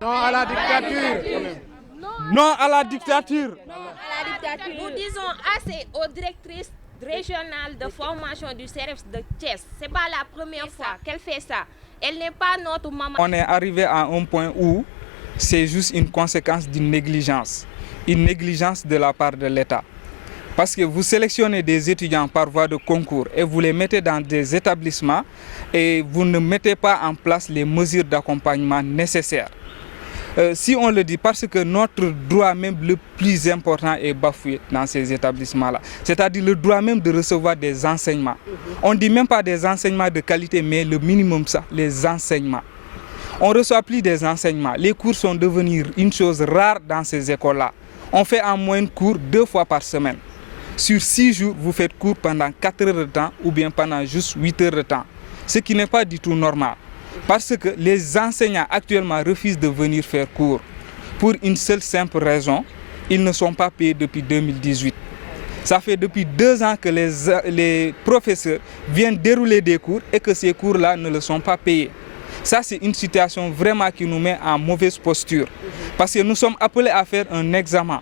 Non à la dictature. Non à la dictature. Nous disons assez aux directrices régionales de formation du CEREPS de Thiès. Ce n'est pas la première fois qu'elle fait ça. Elle n'est pas notre maman. On est arrivé à un point où c'est juste une conséquence d'une négligence. Une négligence de la part de l'État. Parce que vous sélectionnez des étudiants par voie de concours et vous les mettez dans des établissements et vous ne mettez pas en place les mesures d'accompagnement nécessaires. Si on le dit, parce que notre droit même le plus important est bafoué dans ces établissements-là. C'est-à-dire le droit même de recevoir des enseignements. On ne dit même pas des enseignements de qualité, mais le minimum, ça, les enseignements. On ne reçoit plus des enseignements. Les cours sont devenus une chose rare dans ces écoles-là. On fait en moyenne cours 2 fois par semaine. Sur 6 jours, vous faites cours pendant 4 heures de temps ou bien pendant juste 8 heures de temps. Ce qui n'est pas du tout normal. Parce que les enseignants actuellement refusent de venir faire cours. Pour une seule simple raison, ils ne sont pas payés depuis 2018. Ça fait depuis 2 ans que les professeurs viennent dérouler des cours et que ces cours-là ne le sont pas payés. Ça, c'est une situation vraiment qui nous met en mauvaise posture. Parce que nous sommes appelés à faire un examen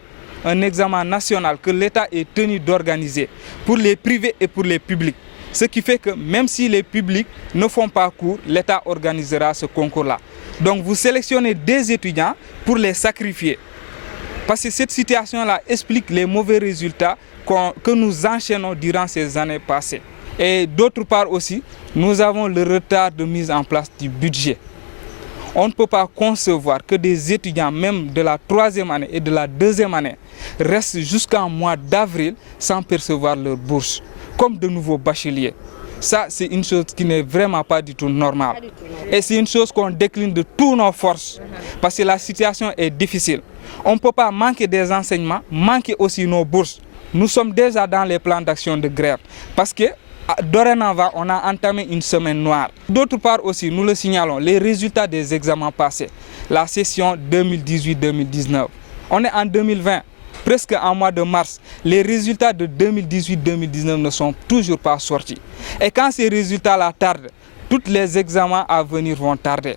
national que l'État est tenu d'organiser pour les privés et pour les publics. Ce qui fait que même si les publics ne font pas cours, l'État organisera ce concours-là. Donc vous sélectionnez des étudiants pour les sacrifier. Parce que cette situation-là explique les mauvais résultats que nous enchaînons durant ces années passées. Et d'autre part aussi, nous avons le retard de mise en place du budget. On ne peut pas concevoir que des étudiants, même de la 3e année et de la 2e année, restent jusqu'en mois d'avril sans percevoir leur bourse, comme de nouveaux bacheliers. Ça, c'est une chose qui n'est vraiment pas du tout normale. Et c'est une chose qu'on décline de toutes nos forces, parce que la situation est difficile. On ne peut pas manquer des enseignements, manquer aussi nos bourses. Nous sommes déjà dans les plans d'action de grève, parce que dorénavant, on a entamé une semaine noire. D'autre part aussi, nous le signalons, les résultats des examens passés, la session 2018-2019. On est en 2020, presque en mois de mars. Les résultats de 2018-2019 ne sont toujours pas sortis. Et quand ces résultats-là tardent, tous les examens à venir vont tarder.